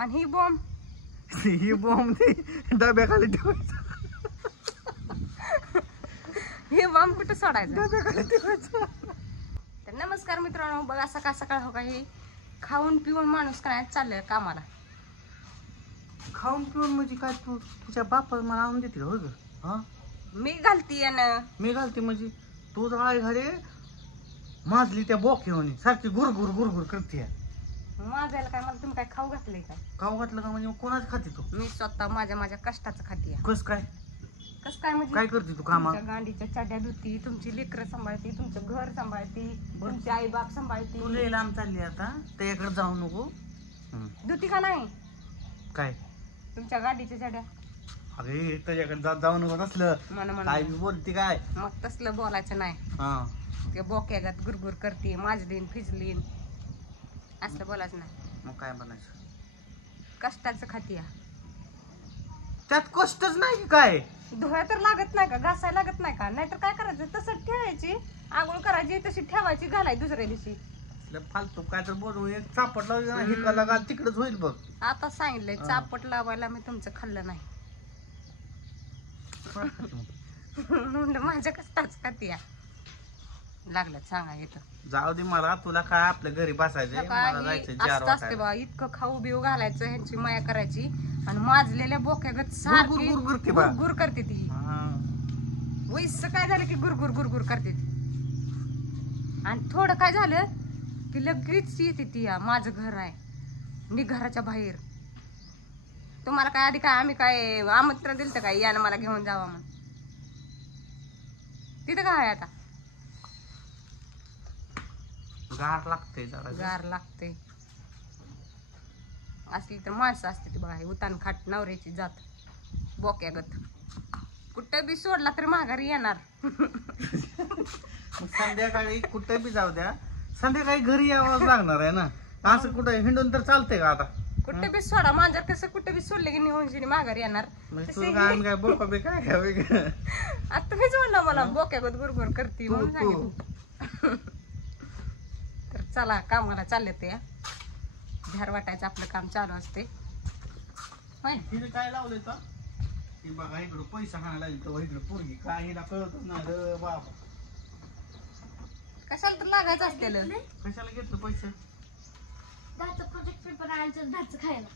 आणि ही बॉम्ब ही बॉम्ब ती डब्याखाली ठेवायचं. हे बॉम्ब कुठं सोडायचं? डब्याखाली ठेवायचं. तर नमस्कार मित्रांनो, बघा सकाळ सकाळ हो का हे खाऊन पिऊन माणूस काय चाललंय कामाला. खाऊन पिऊन म्हणजे काय? तू तुझ्या बापा मला आणून देते होय ग? हा मी घालती मी घालते म्हणजे तू जाय घरी माजली त्या बोक्यावानी सारखी गुरगुर गुरगुर करते. माझ्याला काय, मला तुम्ही काय खाऊ घातलंय काय? खाऊ घातलं का म्हणजे कोणाच खाते तू? मी स्वतः माझ्या कष्टाचं खाती. कस काय काय म्हणजे काय करते तू कामा? गांडीच्या चड्या धुती, तुमची लेकरं सांभाळती, तुमचं घर सांभाळती, तुमचे आई बाप सांभाळती. तू लय लांब चालली आता, त्याच्याकडे जाऊ नको. धुती का नाही काय तुमच्या गाडीच्या चड्या? अरे त्याच्याकडे जाऊ नको तसलं. काय बोलते काय? मग तसलं बोलायचं नाही. हा ते बोक्यागात गुरगुर करते, माझलीन फिजलीन असलं बोलायचं नाही. मग काय म्हणायचं? कष्टाचं खातीया. त्यात कष्टच नाही की काय? धुया तर लागत नाही का, घासायला लागत नाही का? नाहीतर काय करायचं, तसंच ठेवायची, आंघोळ करायची, तशी ठेवायची, घालायची दुसऱ्या दिवशी. फालतू काय तर बोलू, एक चापट लावली हिकाला घाल तिकडेच होईल बघ. आता सांगितलंय चापट लावायला मी तुमचं खाल्लं नाही. म्हणलं माझ्या कष्टाच खातीया. लागलं सांगा येतं. जाऊ दे मला, तुला काय आपल्या घरी बसायचंय, मला जायचं जार असते बा. इतकं खाऊ बिऊ घालायचं, ह्यांची माया करायची आणि माजलेल्या बोक्यागत सारखी गुरगुर करते ती. वैस काय झालं की गुरगुर गुरगुर करते ती. आणि थोडं काय झालं की लगेच येते ती, माझं घर आहे, मी घराच्या बाहेर. तुम्हाला काय आधी काय आम्ही काय आमंत्रण दिलं तर काय यानं मला घेऊन जावा म्हणून? तिथं काय आहे आता? गार लागते, गार लागते. असली तर माणसं असते ती बघा, उतान खाट नवऱ्याची जात बोक्यागत. कुठं बी सोडला तर माघारी येणार. संध्याकाळी कुठे बी जाऊ द्या, संध्याकाळी घरी यावंच लागणार आहे ना. असं कुठं हिंडून तर चालतंय का आता? कुठे बी सोडा, माझ्या कसं कुठे बी सोडले की निहोंशी माघारी येणार. काय बोका बी काय घ्यावे? आता तुम्हीच म्हणलं मला बोक्यागत गुरगुर करते म्हणून सांगितलं. तर चला कामाला चालले ते. झार वाटायचं आपलं काम चालू असते. तिने काय लावलंय का? ती बघा इकडं पैसा हाणायला इकडं पोरगी काय हिला कळतच नाही रे बाबा. कशाला तर लागायचं असते. कशाला घेतलं पैसे? प्रोजेक्ट पेपर आणायचं, धाचं खायला.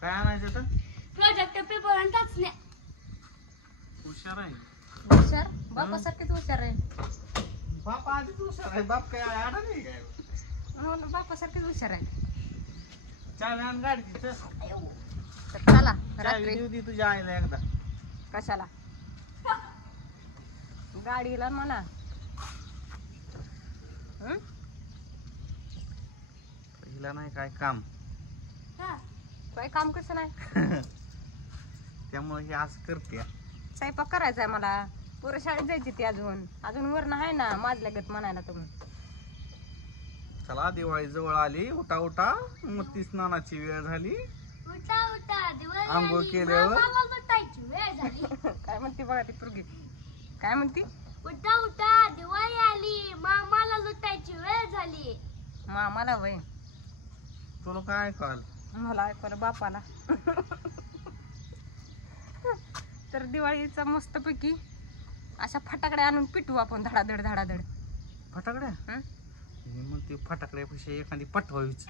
काय आणायचं तर? प्रोजेक्ट पेपर आणि धाचण्या. हुशार आहे. हुशार बापासारखीच हुशार आहे. बाप आधीच हुशार आहे. बाप काय आडा नाही काय? बापासारखीच हुशार आहे. चावी आण गाडी. तर चला चावी देऊ दे तुझ्या आईला एकदा. कशाला? गाडीला म्हणा. हिला नाही काय काम. काय काम कसं नाही? त्यामुळे हे असं करते. स्वयंपाक करायचा आहे मला. पुरं शाळेत जायची ती अजून वरण आहे ना माझल्या गत म्हणायला तुम्ही. चला दिवाळी जवळ आली, उठा उठा, मोठी स्नानाची वेळ झाली. उठा उठा, दिवाळी आंघोळ केल्यावर वेळ झाली. काय म्हणते बघा ती पोरगी, काय म्हणती? उठा उठा, दिवाळी आली, मामाला लुटायची वेळ झाली. मामाला वय? तुला काय कळलं? मला ऐकवलं बापाला. तर दिवाळीचा मस्तपैकी अशा फटाकड्या आणून पिटू आपण धडाधड धडाधड. फटाकड्या? मग ते फटाकड्यापेक्षा एखादी पटवावीच.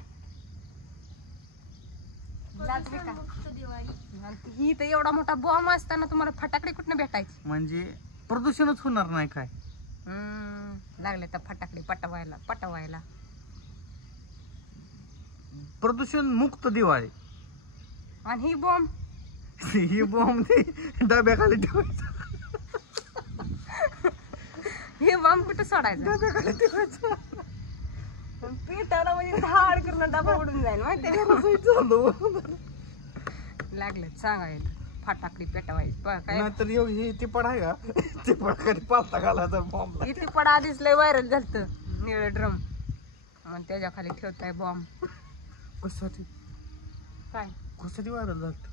ही तर एवढा मोठा बॉम्ब असताना तुम्हाला फटाकडे कुठनं भेटायची? म्हणजे प्रदूषणच होणार नाही काय? लागले तर फटाकडे पटवायला. प्रदूषण मुक्त दिवाळी. आणि ही बॉम्ब ही बॉम्ब डब्याखाली ठेवायचं. हे बॉम्ब कुठं सोडायचं? डब्याखाली ठेवायचं. पिटाला म्हणजे धाड करून डबा उडून जाईल माहिती. लागलं सांगायला फटाकडी पेटवायची. तर हे टिपड आहे का? टिपड कधी पालता घालायचा बॉम्ब. हे टिपड आधीच लय व्हायरल झालत. निळ ड्रम मग त्याच्या खाली ठेवताय बॉम्ब. कशासाठी? काय कशासाठी व्हायरल झालत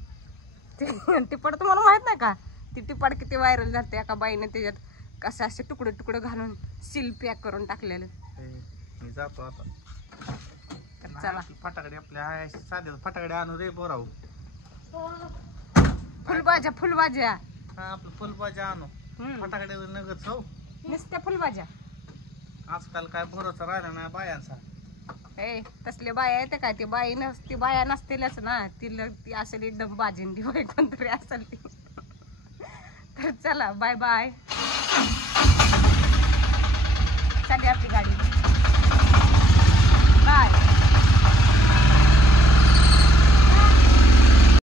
ते टिपड तुम्हाला माहित नाही का? ती टिपड किती व्हायरल झालते. एका बाईने त्याच्यात कसं असे तुकडे तुकडे घालून सील पॅक करून टाकलेलं. मी जातो आता. चला फटाकडे आपल्या साध्या फटाकडे आणू रे बोराव. फुलभाज्या फुलभाज्या आपलं फुलभाज्या आणू. फटाकडे नगच हो नुसत्या फुलभाज्या. आजकाल काय भरोसा राहिला नाही बायांचा. ए तसले बाया येते काय, ती बाई नसती, बाया नसतीलच ना, तिला ती असेल एकदम बाजिंदी बाई कोणतरी असेल ती. तर चला बाय बाय.